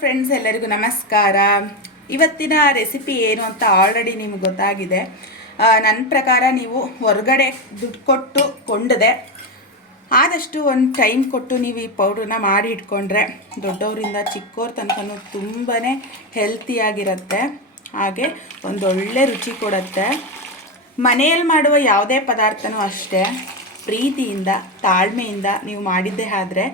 Friends, ಎಲ್ಲರಿಗೂ ನಮಸ್ಕಾರ. ಇವತ್ತಿನ ರೆಸಿಪಿ ಏನು ಅಂತ ಆಲ್ರೆಡಿ ನಿಮ್ಗೆ ಗೊತ್ತಾಗಿದೆ. ನನ್ನ ಪ್ರಕಾರ ನೀವು ಹೊರಗಡೆ ದುಡ್ಡು ಕೊಟ್ಟು ಕೊಂಡದೆ ಆದಷ್ಟು ಒಂದು ಟೈಮ್ ಕೊಟ್ಟು ನೀವು ಈ ಪೌಡ್ರನ್ನ ಮಾಡಿ ಇಟ್ಕೊಂಡ್ರೆ ದೊಡ್ಡವರಿಂದ ಚಿಕ್ಕವ್ರ ತನಕ ತುಂಬಾ ಹೆಲ್ತಿಯಾಗಿರುತ್ತೆ. ಹಾಗೆ ಒಂದೊಳ್ಳೆ ರುಚಿ ಕೊಡುತ್ತೆ. ಮನೆಯಲ್ಲಿ ಮಾಡುವ ಯಾವುದೇ ಪದಾರ್ಥನೂ ಅಷ್ಟೇ ಪ್ರೀತಿಯಿಂದ ತಾಳ್ಮೆಯಿಂದ ನೀವು ಮಾಡಿದ್ದೇ ಆದರೆ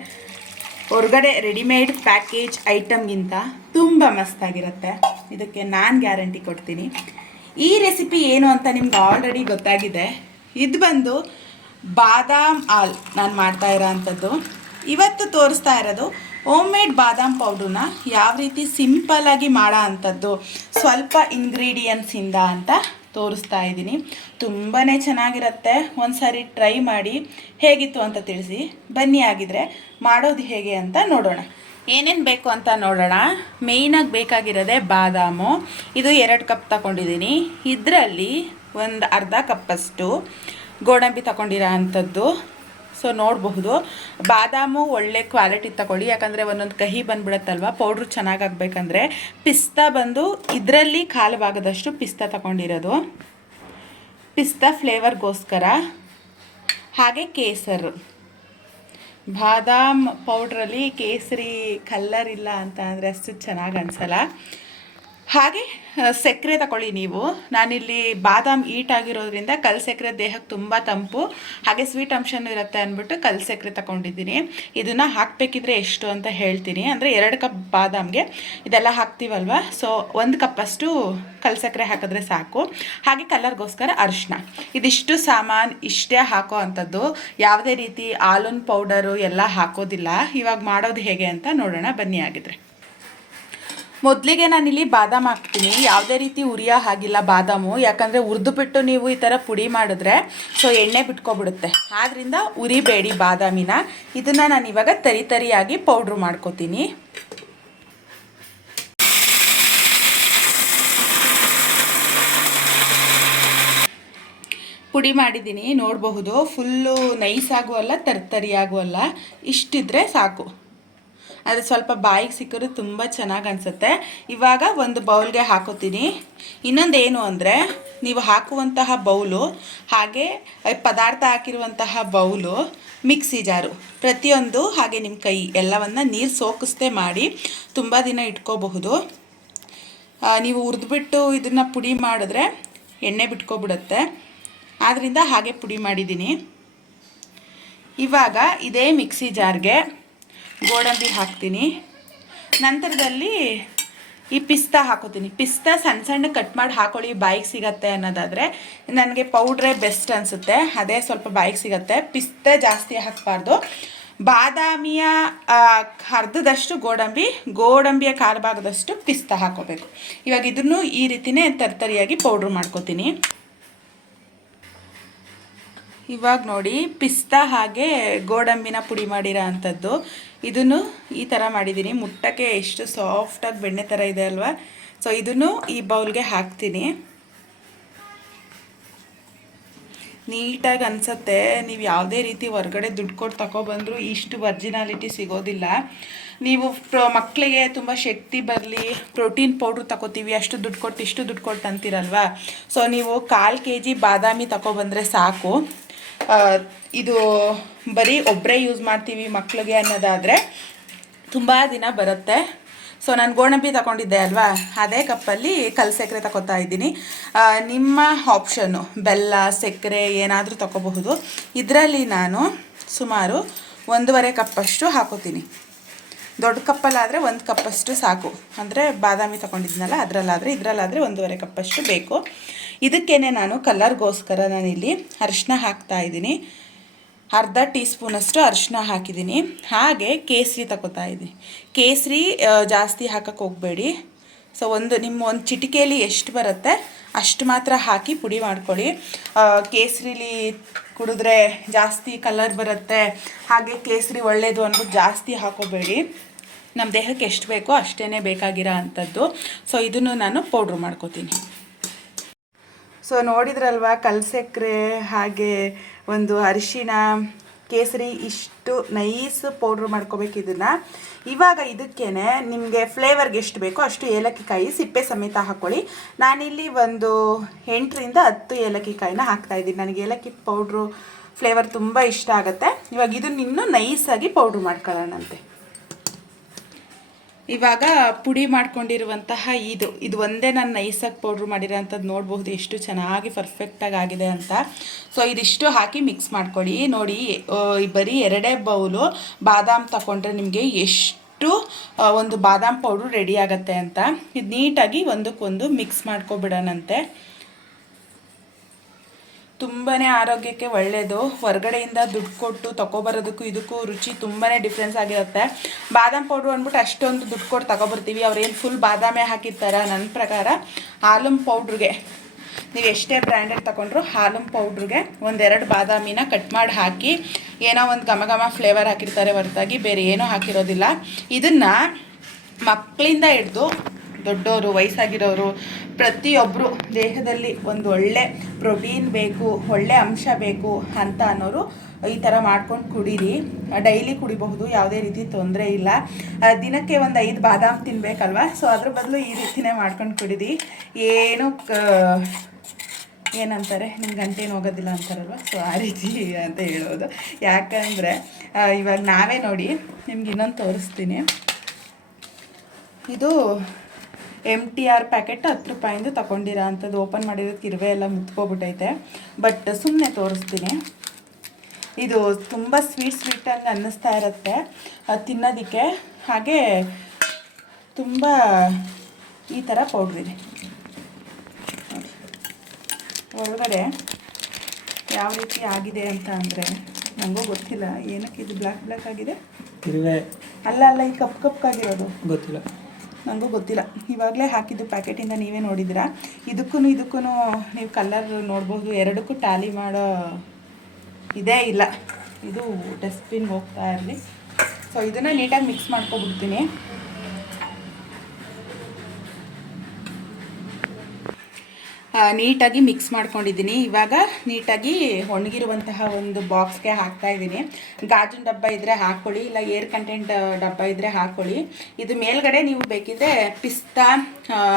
ಹೊರಗಡೆ ರೆಡಿಮೇಡ್ ಪ್ಯಾಕೇಜ್ ಐಟಮ್ಗಿಂತ ತುಂಬ ಮಸ್ತಾಗಿರುತ್ತೆ. ಇದಕ್ಕೆ ನಾನು ಗ್ಯಾರಂಟಿ ಕೊಡ್ತೀನಿ. ಈ ರೆಸಿಪಿ ಏನು ಅಂತ ನಿಮ್ಗೆ ಆಲ್ರೆಡಿ ಗೊತ್ತಾಗಿದೆ. ಇದು ಬಂದು ಬಾದಾಮ್ ಹಾಲ್ ನಾನು ಮಾಡ್ತಾ ಇರೋ ಅಂಥದ್ದು. ಇವತ್ತು ತೋರಿಸ್ತಾ ಇರೋದು ಹೋಮ್ ಮೇಡ್ ಬಾದಾಮ್ ಪೌಡ್ರನ್ನ ಯಾವ ರೀತಿ ಸಿಂಪಲ್ಲಾಗಿ ಮಾಡೋ ಅಂಥದ್ದು ಸ್ವಲ್ಪ ಇಂಗ್ರೀಡಿಯೆಂಟ್ಸಿಂದ ಅಂತ ತೋರಿಸ್ತಾ ಇದ್ದೀನಿ. ತುಂಬಾ ಚೆನ್ನಾಗಿರುತ್ತೆ. ಒಂದು ಸಾರಿ ಟ್ರೈ ಮಾಡಿ ಹೇಗಿತ್ತು ಅಂತ ತಿಳಿಸಿ. ಬನ್ನಿ, ಆಗಿದ್ರೆ ಮಾಡೋದು ಹೇಗೆ ಅಂತ ನೋಡೋಣ. ಏನೇನು ಬೇಕು ಅಂತ ನೋಡೋಣ. ಮೇಯ್ನಾಗಿ ಬೇಕಾಗಿರೋದೆ ಬಾದಾಮು. ಇದು 2 ಕಪ್ ತಗೊಂಡಿದ್ದೀನಿ. ಇದರಲ್ಲಿ ಒಂದು ಅರ್ಧ ಕಪ್ಪಷ್ಟು ಗೋಡಂಬಿ ತಗೊಂಡಿರೋ ಅಂಥದ್ದು. ಸೊ ನೋಡಬಹುದು, ಬಾದಾಮು ಒಳ್ಳೆ ಕ್ವಾಲಿಟಿ ತಗೊಳ್ಳಿ, ಯಾಕಂದರೆ ಒಂದೊಂದು ಕಹಿ ಬಂದುಬಿಡುತ್ತಲ್ವ. ಪೌಡ್ರು ಚೆನ್ನಾಗಾಗಬೇಕಂದ್ರೆ ಪಿಸ್ತಾ ಬಂದು ಇದರಲ್ಲಿ ಕಾಲು ಭಾಗದಷ್ಟು ಪಿಸ್ತಾ ತಗೊಂಡಿರೋದು, ಪಿಸ್ತಾ ಫ್ಲೇವರ್ಗೋಸ್ಕರ. ಹಾಗೆ ಕೇಸರು. ಬಾದಾಮ್ ಪೌಡ್ರಲ್ಲಿ ಕೇಸರಿ ಕಲ್ಲರ್ ಇಲ್ಲ ಅಂತ ಅಂದರೆ ಅಷ್ಟು ಚೆನ್ನಾಗಿ ಅನಿಸಲ್ಲ. ಹಾಗೆ ಸಕ್ಕರೆ ತಗೊಳ್ಳಿ ನೀವು. ನಾನಿಲ್ಲಿ ಬಾದಾಮ್ ಈಟ್ ಆಗಿರೋದ್ರಿಂದ ಕಲ್ಲು ಸಕ್ಕರೆ ದೇಹಕ್ಕೆ ತುಂಬ ತಂಪು, ಹಾಗೆ ಸ್ವೀಟ್ ಅಂಶನೂ ಇರುತ್ತೆ ಅಂದ್ಬಿಟ್ಟು ಕಲ್ಲು ಸಕ್ಕರೆ ತಗೊಂಡಿದ್ದೀನಿ. ಇದನ್ನು ಹಾಕಬೇಕಿದ್ರೆ ಎಷ್ಟು ಅಂತ ಹೇಳ್ತೀನಿ. ಅಂದರೆ 2 ಕಪ್ ಬಾದಾಮ್ಗೆ ಇದೆಲ್ಲ ಹಾಕ್ತೀವಲ್ವ, ಸೊ 1 ಕಪ್ಪಷ್ಟು ಕಲ್ಲು ಸಕ್ಕರೆ ಹಾಕಿದ್ರೆ ಸಾಕು. ಹಾಗೆ ಕಲರ್ಗೋಸ್ಕರ ಅರಿಶಿನ. ಇದಿಷ್ಟು ಸಾಮಾನು ಇಷ್ಟೇ ಹಾಕೋ ಅಂಥದ್ದು. ಯಾವುದೇ ರೀತಿ ಹಾಲಿನ ಪೌಡರು ಎಲ್ಲ ಹಾಕೋದಿಲ್ಲ. ಇವಾಗ ಮಾಡೋದು ಹೇಗೆ ಅಂತ ನೋಡೋಣ ಬನ್ನಿ. ಆಗಿದ್ರೆ ಮೊದಲಿಗೆ ನಾನಿಲ್ಲಿ ಬಾದಾಮ್ ಹಾಕ್ತೀನಿ. ಯಾವುದೇ ರೀತಿ ಉರಿಯೋ ಹಾಗಿಲ್ಲ ಬಾದಾಮು, ಯಾಕಂದರೆ ಹುರಿದುಬಿಟ್ಟು ನೀವು ಈ ಥರ ಪುಡಿ ಮಾಡಿದ್ರೆ ಸೊ ಎಣ್ಣೆ ಬಿಟ್ಕೊಬಿಡುತ್ತೆ. ಆದ್ದರಿಂದ ಉರಿಬೇಡಿ ಬಾದಾಮಿನ. ಇದನ್ನು ನಾನು ಇವಾಗ ತರಿಯಾಗಿ ಪೌಡ್ರು ಮಾಡ್ಕೋತೀನಿ. ಪುಡಿ ಮಾಡಿದ್ದೀನಿ, ನೋಡಬಹುದು. ಫುಲ್ಲು ನೈಸ್ ಆಗುವಲ್ಲ, ತರಿಯಾಗುವಲ್ಲ, ಇಷ್ಟಿದ್ರೆ ಸಾಕು. ಅದು ಸ್ವಲ್ಪ ಬಾಯಿಗೆ ಸಿಕ್ಕರೂ ತುಂಬ ಚೆನ್ನಾಗಿ ಅನಿಸುತ್ತೆ. ಇವಾಗ ಒಂದು ಬೌಲ್ಗೆ ಹಾಕೋತೀನಿ. ಇನ್ನೊಂದೇನು ಅಂದರೆ, ನೀವು ಹಾಕುವಂತಹ ಬೌಲು ಹಾಗೆ ಪದಾರ್ಥ ಹಾಕಿರುವಂತಹ ಬೌಲು, ಮಿಕ್ಸಿ ಜಾರು ಪ್ರತಿಯೊಂದು ಹಾಗೆ ನಿಮ್ಮ ಕೈ ಎಲ್ಲವನ್ನು ನೀರು ಸೋಕಿಸ್ದೆ ಮಾಡಿ ತುಂಬ ದಿನ ಇಟ್ಕೋಬಹುದು. ನೀವು ಹುರಿದ್ಬಿಟ್ಟು ಇದನ್ನು ಪುಡಿ ಮಾಡಿದ್ರೆ ಎಣ್ಣೆ ಬಿಟ್ಕೊಬಿಡುತ್ತೆ. ಆದ್ದರಿಂದ ಹಾಗೆ ಪುಡಿ ಮಾಡಿದ್ದೀನಿ. ಇವಾಗ ಇದೇ ಮಿಕ್ಸಿ ಜಾರ್ಗೆ ಗೋಡಂಬಿ ಹಾಕ್ತೀನಿ. ನಂತರದಲ್ಲಿ ಈ ಪಿಸ್ತಾ ಹಾಕೋತೀನಿ. ಪಿಸ್ತಾ ಸಣ್ಣ ಸಣ್ಣ ಕಟ್ ಮಾಡಿ ಹಾಕೊಳ್ಳಿ, ಬಾಯಿಗೆ ಸಿಗತ್ತೆ ಅನ್ನೋದಾದರೆ. ನನಗೆ ಪೌಡ್ರೇ ಬೆಸ್ಟ್ ಅನಿಸುತ್ತೆ, ಅದೇ ಸ್ವಲ್ಪ ಬಾಯಿಗೆ ಸಿಗತ್ತೆ. ಪಿಸ್ತಾ ಜಾಸ್ತಿ ಹಾಕಬಾರ್ದು. ಬಾದಾಮಿಯ ಅರ್ಧದಷ್ಟು ಗೋಡಂಬಿಯ ಕಾಲು ಭಾಗದಷ್ಟು ಪಿಸ್ತಾ ಹಾಕೋಬೇಕು. ಇವಾಗ ಇದನ್ನು ಈ ರೀತಿಯೇ ತರಿಯಾಗಿ ಪೌಡ್ರ್ ಮಾಡ್ಕೋತೀನಿ. ಇವಾಗ ನೋಡಿ, ಪಿಸ್ತಾ ಹಾಗೆ ಗೋಡಂಬಿನ ಪುಡಿ ಮಾಡಿರೋ ಅಂಥದ್ದು. ಇದನ್ನು ಈ ಥರ ಮಾಡಿದ್ದೀನಿ. ಮುಟ್ಟಕ್ಕೆ ಎಷ್ಟು ಸಾಫ್ಟಾಗಿ ಬೆಣ್ಣೆ ಥರ ಇದೆ ಅಲ್ವಾ. ಸೊ ಇದನ್ನು ಈ ಬೌಲ್ಗೆ ಹಾಕ್ತೀನಿ. ನೀಟಾಗಿ ಅನಿಸುತ್ತೆ. ನೀವು ಯಾವುದೇ ರೀತಿ ಹೊರಗಡೆ ದುಡ್ಡು ಕೊಟ್ಟು ತಗೊಬಂದರೂ ಇಷ್ಟು ಒರ್ಜಿನಾಲಿಟಿ ಸಿಗೋದಿಲ್ಲ. ನೀವು ಮಕ್ಕಳಿಗೆ ತುಂಬ ಶಕ್ತಿ ಬರಲಿ, ಪ್ರೋಟೀನ್ ಪೌಡ್ರ್ ತಗೋತೀವಿ, ಅಷ್ಟು ದುಡ್ಡು ಕೊಟ್ಟು ಇಷ್ಟು ದುಡ್ಡು ಕೊಟ್ಟು ಅಂತೀರಲ್ವ. ಸೊ ನೀವು 1/4 kg ಬಾದಾಮಿ ತಗೊಬಂದರೆ ಸಾಕು. ಇದು ಬರೀ ಒಬ್ಬರೇ ಯೂಸ್ ಮಾಡ್ತೀವಿ ಮಕ್ಕಳಿಗೆ ಅನ್ನೋದಾದರೆ ತುಂಬ ದಿನ ಬರುತ್ತೆ. ಸೊ ನಾನು ಗೋಡಂಬಿ ತಗೊಂಡಿದ್ದೆ ಅಲ್ವಾ, ಅದೇ ಕಪ್ಪಲ್ಲಿ ಕಲ್ಲು ಸಕ್ಕರೆ ತಗೋತಾ ಇದ್ದೀನಿ. ನಿಮ್ಮ ಆಪ್ಷನ್ನು ಬೆಲ್ಲ, ಸಕ್ಕರೆ ಏನಾದರೂ ತಗೋಬಹುದು. ಇದರಲ್ಲಿ ನಾನು ಸುಮಾರು 1.5 ಕಪ್ಪಷ್ಟು ಹಾಕೋತೀನಿ. ದೊಡ್ಡ ಕಪ್ಪಲ್ಲಾದರೆ 1 ಕಪ್ಪಷ್ಟು ಸಾಕು. ಅಂದರೆ ಬಾದಾಮಿ ತಗೊಂಡಿದ್ನಲ್ಲ ಅದರಲ್ಲಾದರೆ, ಇದರಲ್ಲಾದರೆ 1.5 ಕಪ್ಪಷ್ಟು ಬೇಕು. ಇದಕ್ಕೇನೆ ನಾನು ಕಲರ್ಗೋಸ್ಕರ ನಾನಿಲ್ಲಿ ಅರಿಶಿನ ಹಾಕ್ತಾಯಿದ್ದೀನಿ. ಅರ್ಧ ಟೀ ಸ್ಪೂನಷ್ಟು ಅರಿಶಿನ ಹಾಕಿದ್ದೀನಿ. ಹಾಗೆ ಕೇಸರಿ ತಗೋತಾ ಇದ್ದೀನಿ. ಕೇಸರಿ ಜಾಸ್ತಿ ಹಾಕಕ್ಕೆ ಹೋಗಬೇಡಿ. ಸೊ ಒಂದು ಚಿಟಿಕೆಯಲ್ಲಿ ಎಷ್ಟು ಬರುತ್ತೆ ಅಷ್ಟು ಮಾತ್ರ ಹಾಕಿ ಪುಡಿ ಮಾಡ್ಕೊಳ್ಳಿ. ಕೇಸರಿಲಿ ಕುಡಿದ್ರೆ ಜಾಸ್ತಿ ಕಲರ್ ಬರುತ್ತೆ, ಹಾಗೆ ಕೇಸರಿ ಒಳ್ಳೆಯದು ಅಂದ್ಬಿಟ್ಟು ಜಾಸ್ತಿ ಹಾಕೋಬೇಡಿ. ನಮ್ಮ ದೇಹಕ್ಕೆ ಎಷ್ಟು ಬೇಕೋ ಅಷ್ಟೇ ಬೇಕಾಗಿರೋ ಅಂಥದ್ದು. ಸೊ ಇದನ್ನು ನಾನು ಪೌಡ್ರ್ ಮಾಡ್ಕೋತೀನಿ. ಸೊ ನೋಡಿದ್ರಲ್ವ, ಕಲ್ಲು ಸಕ್ಕರೆ ಹಾಗೆ ಒಂದು ಅರಿಶಿಣ ಕೇಸರಿ ಇಷ್ಟು ನೈಸ್ ಪೌಡ್ರ್ ಮಾಡ್ಕೋಬೇಕು ಇದನ್ನು. ಇವಾಗ ಇದಕ್ಕೇನೆ ನಿಮಗೆ ಫ್ಲೇವರ್ಗೆ ಎಷ್ಟು ಬೇಕೋ ಅಷ್ಟು ಏಲಕ್ಕಿ ಕಾಯಿ ಸಿಪ್ಪೆ ಸಮೇತ ಹಾಕ್ಕೊಳ್ಳಿ. ನಾನಿಲ್ಲಿ ಒಂದು 8ರಿಂದ 10 ಏಲಕ್ಕಿ ಕಾಯಿನ ಹಾಕ್ತಾಯಿದ್ದೀನಿ. ನನಗೆ ಏಲಕ್ಕಿ ಪೌಡ್ರು ಫ್ಲೇವರ್ ತುಂಬ ಇಷ್ಟ ಆಗುತ್ತೆ. ಇವಾಗ ಇದನ್ನ ಇನ್ನೂ ನೈಸಾಗಿ ಪೌಡ್ರ್ ಮಾಡ್ಕೊಳ್ಳೋಣಂತೆ. ಇವಾಗ ಪುಡಿ ಮಾಡ್ಕೊಂಡಿರುವಂತಹ ಇದು ಒಂದೇ ನಾನು ನೈಸಾಗಿ ಪೌಡ್ರ್ ಮಾಡಿರೋಂಥದ್ದು ನೋಡಬಹುದು ಎಷ್ಟು ಚೆನ್ನಾಗಿ ಪರ್ಫೆಕ್ಟಾಗಿ ಆಗಿದೆ ಅಂತ. ಸೊ ಇದಿಷ್ಟು ಹಾಕಿ ಮಿಕ್ಸ್ ಮಾಡ್ಕೊಳ್ಳಿ. ನೋಡಿ ಬರೀ 2 ಬೌಲು ಬಾದಾಮ್ ತಗೊಂಡ್ರೆ ನಿಮಗೆ ಎಷ್ಟು ಒಂದು ಬಾದಾಮ್ ಪೌಡ್ರು ರೆಡಿ ಆಗುತ್ತೆ ಅಂತ. ಇದು ನೀಟಾಗಿ ಒಂದಕ್ಕೊಂದು ಮಿಕ್ಸ್ ಮಾಡ್ಕೊಬಿಡೋಣಂತೆ. ತುಂಬಾ ಆರೋಗ್ಯಕ್ಕೆ ಒಳ್ಳೆಯದು. ಹೊರಗಡೆಯಿಂದ ದುಡ್ಡು ಕೊಟ್ಟು ತೊಗೊಬರೋದಕ್ಕೂ ಇದಕ್ಕೂ ರುಚಿ ತುಂಬಾ ಡಿಫ್ರೆನ್ಸ್ ಆಗಿರುತ್ತೆ. ಬಾದಾಮ್ ಪೌಡ್ರು ಅಂದ್ಬಿಟ್ಟು ಅಷ್ಟೊಂದು ದುಡ್ಡು ಕೊಟ್ಟು ತೊಗೊಬರ್ತೀವಿ, ಅವ್ರೇನು ಫುಲ್ ಬಾದಾಮೇ ಹಾಕಿರ್ತಾರೆ. ನನ್ನ ಪ್ರಕಾರ ಹಾಲಮ್ ಪೌಡ್ರಿಗೆ ನೀವು ಎಷ್ಟೇ ಬ್ರ್ಯಾಂಡೆಡ್ ತೊಗೊಂಡ್ರು ಹಾಲಮ್ ಪೌಡ್ರಿಗೆ 1-2 ಬಾದಾಮಿನ ಕಟ್ ಮಾಡಿ ಹಾಕಿ ಏನೋ ಒಂದು ಘಮ ಫ್ಲೇವರ್ ಹಾಕಿರ್ತಾರೆ ಹೊರತಾಗಿ ಬೇರೆ ಏನೂ ಹಾಕಿರೋದಿಲ್ಲ. ಇದನ್ನು ಮಕ್ಕಳಿಂದ ಹಿಡ್ದು ದೊಡ್ಡವರು, ವಯಸ್ಸಾಗಿರೋರು, ಪ್ರತಿಯೊಬ್ಬರು ದೇಹದಲ್ಲಿ ಒಂದು ಒಳ್ಳೆ ಪ್ರೋಟೀನ್ ಬೇಕು, ಒಳ್ಳೆ ಅಂಶ ಬೇಕು ಅಂತ ಅನ್ನೋರು ಈ ಥರ ಮಾಡ್ಕೊಂಡು ಕುಡೀರಿ. ಡೈಲಿ ಕುಡಿಬಹುದು, ಯಾವುದೇ ರೀತಿ ತೊಂದರೆ ಇಲ್ಲ. ದಿನಕ್ಕೆ ಒಂದು 5 ಬಾದಾಮ್ ತಿನ್ನಬೇಕಲ್ವ, ಸೊ ಅದ್ರ ಬದಲು ಈ ರೀತಿಯೇ ಮಾಡ್ಕೊಂಡು ಕುಡೀರಿ. ಏನಂತಾರೆ, ನಿಮ್ಮ ಗಂಟೇನು ಹೋಗೋದಿಲ್ಲ ಅಂತಾರಲ್ವ, ಸೊ ಆ ರೀತಿ ಅಂತ ಹೇಳೋದು. ಯಾಕಂದರೆ ಇವಾಗ ನಾವೇ ನೋಡಿ ನಿಮ್ಗೆ ಇನ್ನೊಂದು ತೋರಿಸ್ತೀನಿ. ಇದು MTR ಪ್ಯಾಕೆಟ್ 10 ರೂಪಾಯಿಂದ ತೊಗೊಂಡಿರೋ ಅಂಥದ್ದು. ಓಪನ್ ಮಾಡಿರೋದಕ್ಕೆ ಇರುವೆ ಎಲ್ಲ ಮುತ್ಕೊಬಿಟ್ಟೈತೆ, ಬಟ್ ಸುಮ್ಮನೆ ತೋರಿಸ್ತೀನಿ. ಇದು ತುಂಬ ಸ್ವೀಟಾಗಿ ಅನ್ನಿಸ್ತಾ ಇರುತ್ತೆ ತಿನ್ನೋದಕ್ಕೆ. ಹಾಗೆ ತುಂಬ ಈ ಥರ ಪೌಡ್ರಿದೆ. ಒಳಗಡೆ ಯಾವ ರೀತಿ ಆಗಿದೆ ಅಂತ ಅಂದರೆ ನನಗೂ ಗೊತ್ತಿಲ್ಲ. ಏನಕ್ಕೆ ಇದು ಬ್ಲ್ಯಾಕ್ ಆಗಿದೆ? ಅಲ್ಲ ಈ ಕಪ್ಪಾಗಿರೋದು ಗೊತ್ತಿಲ್ಲ, ನನಗೂ ಗೊತ್ತಿಲ್ಲ. ಇವಾಗಲೇ ಹಾಕಿದ್ದು ಪ್ಯಾಕೆಟಿಂದ ನೀವೇ ನೋಡಿದ್ದೀರಾ. ಇದಕ್ಕೂ ನೀವು ಕಲರ್ ನೋಡ್ಬೋದು, ಎರಡಕ್ಕೂ ಟ್ಯಾಲಿ ಮಾಡೋ ಇದೇ ಇಲ್ಲ. ಇದು ಡಸ್ಟ್ಬಿನ್ ಹೋಗ್ತಾ ಇರಲಿ. ಸೊ ಇದನ್ನು ನೀಟಾಗಿ ಮಿಕ್ಸ್ ಮಾಡ್ಕೊಬಿಡ್ತೀನಿ. ನೀಟಾಗಿ ಮಿಕ್ಸ್ ಮಾಡ್ಕೊಂಡಿದ್ದೀನಿ. ಇವಾಗ ನೀಟಾಗಿ ಒಣಗಿರುವಂತಹ ಒಂದು ಬಾಕ್ಸ್ಗೆ ಹಾಕ್ತಾಯಿದ್ದೀನಿ. ಗಾಜಿನ ಡಬ್ಬ ಇದ್ದರೆ ಹಾಕ್ಕೊಳ್ಳಿ, ಇಲ್ಲ ಏರ್ ಕಂಟೆಂಟ್ ಡಬ್ಬ ಇದ್ದರೆ ಹಾಕ್ಕೊಳ್ಳಿ. ಇದು ಮೇಲ್ಗಡೆ ನೀವು ಬೇಕಿದ್ದರೆ ಪಿಸ್ತಾ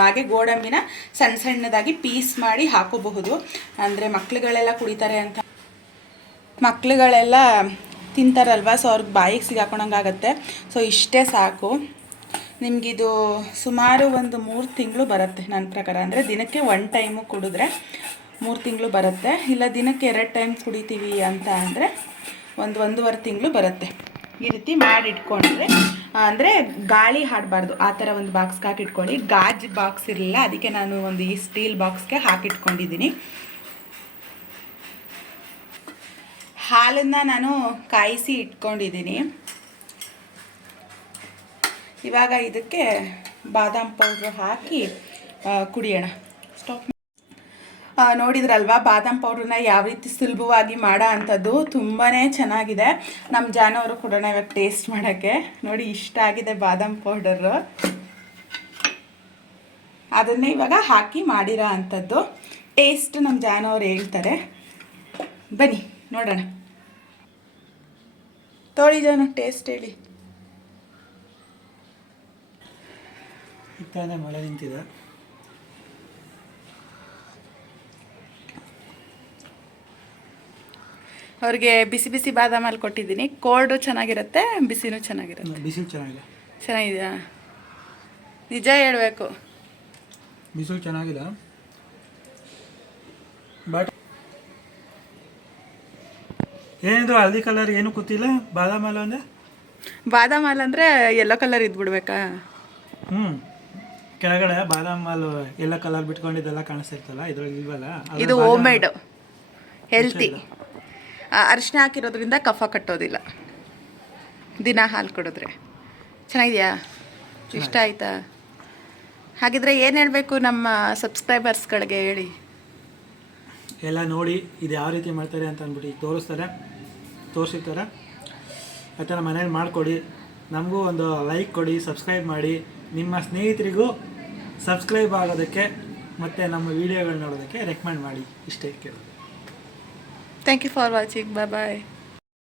ಹಾಗೆ ಗೋಡಂಬಿನ ಸಣ್ಣದಾಗಿ ಪೀಸ್ ಮಾಡಿ ಹಾಕೋಬಹುದು. ಅಂದರೆ ಮಕ್ಳುಗಳೆಲ್ಲ ಕುಡಿತಾರೆ ಅಂತ, ಮಕ್ಳುಗಳೆಲ್ಲ ತಿಂತಾರಲ್ವ, ಸೊ ಅವ್ರಿಗೆ ಬಾಯಿಗೆ ಸಿಗಾಕೊಂಡಂಗಾಗತ್ತೆ. ಸೊ ಇಷ್ಟೇ ಸಾಕು. ನಿಮಗಿದು ಸುಮಾರು ಒಂದು 3 ತಿಂಗಳು ಬರುತ್ತೆ ನನ್ನ ಪ್ರಕಾರ. ಅಂದರೆ ದಿನಕ್ಕೆ 1 ಟೈಮು ಕುಡಿದ್ರೆ 3 ತಿಂಗಳು ಬರುತ್ತೆ. ಇಲ್ಲ ದಿನಕ್ಕೆ 2 ಟೈಮ್ ಕುಡಿತೀವಿ ಅಂತ ಅಂದರೆ 1-1.5 ತಿಂಗಳು ಬರುತ್ತೆ. ಈ ರೀತಿ ಮಾಡಿಟ್ಕೊಂಡ್ರೆ ಅಂದರೆ ಗಾಳಿ ಹಾಡಬಾರ್ದು ಆ ಥರ ಒಂದು ಬಾಕ್ಸ್ಗೆ ಹಾಕಿಟ್ಕೊಳ್ಳಿ. ಗಾಜು ಬಾಕ್ಸ್ ಇರಲಿಲ್ಲ, ಅದಕ್ಕೆ ನಾನು ಒಂದು ಈ ಸ್ಟೀಲ್ ಬಾಕ್ಸ್ಗೆ ಹಾಕಿಟ್ಕೊಂಡಿದ್ದೀನಿ. ಹಾಲನ್ನು ನಾನು ಕಾಯಿಸಿ ಇಟ್ಕೊಂಡಿದ್ದೀನಿ. ಇವಾಗ ಇದಕ್ಕೆ ಬಾದಾಮ್ ಪೌಡ್ರು ಹಾಕಿ ಕುಡಿಯೋಣ. ಸ್ಟಾಪ್. ನೋಡಿದ್ರಲ್ವಾ ಬಾದಾಮ್ ಪೌಡ್ರನ್ನ ಯಾವ ರೀತಿ ಸುಲಭವಾಗಿ ಮಾಡೋ ಅಂಥದ್ದು. ತುಂಬಾ ಚೆನ್ನಾಗಿದೆ. ನಮ್ಮ ಜಾನವರು ಕೊಡೋಣ ಇವಾಗ ಟೇಸ್ಟ್ ಮಾಡೋಕ್ಕೆ. ನೋಡಿ ಇಷ್ಟ ಆಗಿದೆ ಬಾದಾಮ್ ಪೌಡರು. ಅದನ್ನೇ ಇವಾಗ ಹಾಕಿ ಮಾಡಿರೋ ಅಂಥದ್ದು. ಟೇಸ್ಟ್ ನಮ್ಮ ಜಾನವರು ಹೇಳ್ತಾರೆ, ಬನ್ನಿ ನೋಡೋಣ. ತೋಳಿ ಜಾನ ಟೇಸ್ಟ್ ಹೇಳಿ. ಇತ್ತಾನೆ ಮಳೆ ನಿಂತಿದೆ. ಅವ್ರಿಗೆ ಬಿಸಿ ಬಾದಾಮ್ ಅಲ್ಲಿ ಕೊಟ್ಟಿದ್ದೀನಿ. ಕೋಲ್ಡು ಚೆನ್ನಾಗಿರುತ್ತೆ, ಬಿಸಿನೂ ಚೆನ್ನಾಗಿರುತ್ತೆ. ಬಿಸಿಲು ಚೆನ್ನಾಗಿದೆಯಾ? ನಿಜ ಹೇಳಬೇಕು, ಬಿಸಿಲು ಚೆನ್ನಾಗಿದೆ. ಬಟ್ ಏನಿದು ಹಳದಿ ಕಲರ್ ಏನು ಗೊತ್ತಿಲ್ಲ. ಬಾದಾಮ್ ಹಾಲು ಅಂದರೆ ಬಾದಾಮ್ ಹಾಲು ಅಂದರೆ ಯೆಲ್ಲೋ ಕಲರ್ ಇದ್ಬಿಡ್ಬೇಕಾ? ಕೆಳಗಡೆ ಬಾದಾಮ್ ಹಾಲು ಎಲ್ಲ ಕಲರ್ ಬಿಟ್ಕೊಂಡಿದ್ದೆಲ್ಲ ಕಾಣಿಸ್ತಿರ್ತಲ್ಲ, ಇದ್ರಲ್ಲಿ ಇಲ್ವಲ್ಲ. ಇದು ಹೋಮ್ ಮೇಡ್, ಹೆಲ್ತಿ. ಅರಿಶಿನ ಹಾಕಿರೋದ್ರಿಂದ ಕಫ ಕಟ್ಟೋದಿಲ್ಲ ದಿನ ಹಾಲು ಕುಡಿದ್ರೆ. ಚೆನ್ನಾಗಿದೆಯಾ? ಇಷ್ಟ ಆಯ್ತಾ? ಹಾಗಿದ್ರೆ ಏನು ಹೇಳಬೇಕು ನಮ್ಮ ಸಬ್ಸ್ಕ್ರೈಬರ್ಸ್ಗಳಿಗೆ ಹೇಳಿ. ಎಲ್ಲ ನೋಡಿ ಇದು ಯಾವ ರೀತಿ ಮಾಡ್ತಾರೆ ಅಂತ ಅಂದ್ಬಿಟ್ಟು ತೋರಿಸಿರ್ತಾರೆ. ಆ ಥರ ಮನೇಲಿ ಮಾಡಿಕೊಡಿ. ನಮಗೂ ಒಂದು ಲೈಕ್ ಕೊಡಿ, ಸಬ್ಸ್ಕ್ರೈಬ್ ಮಾಡಿ. ನಿಮ್ಮ ಸ್ನೇಹಿತರಿಗೂ ಸಬ್ಸ್ಕ್ರೈಬ್ ಆಗೋದಕ್ಕೆ ಮತ್ತು ನಮ್ಮ ವೀಡಿಯೋಗಳು ನೋಡೋದಕ್ಕೆ ರೆಕಮೆಂಡ್ ಮಾಡಿ. ಇಷ್ಟೇ ಕೇಳಿ. Thank you for watching. Bye.